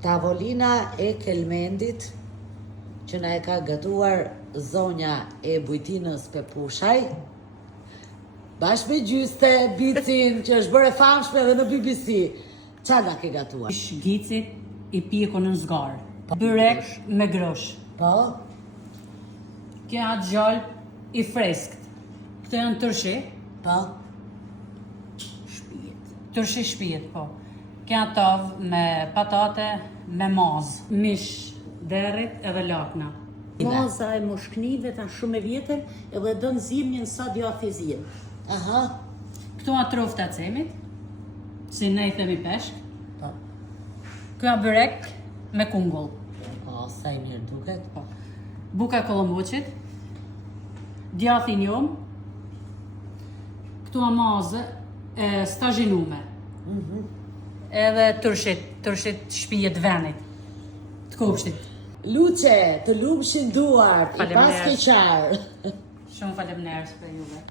Tavolina e kelmendit që na e ka gatuar zonja e Bujtinës Pepushaj, bashkë me gjyste, bicin, që është bërë e famshme edhe në BBC. Qa na ke gatuar? Gicit i pjeku në zgarë. Byrek me grosh. Po? Kja gjallë i freskt. Këto janë tërshi. Po? Tërshi shpijet, po. Kja tavë me patate, me mazë. Mish, derit edhe lakna. Maza e moshknive ta shumë e vjetër edhe dënë zimnjën sa diafizien. Aha. Këtu a trofta cemit, si ne i themi peshk. Po? Këja byrek me kungull. Po, sa i mirë duket. Po. Buka kolomboqit, djathi njom, këtu a mazë e stazhinume. Edhe tërshit shpijet venit, të kopshtit. Luqe, të lumshin duart, i pas Faleminderit. keqar. Shumë faleminderit për juve.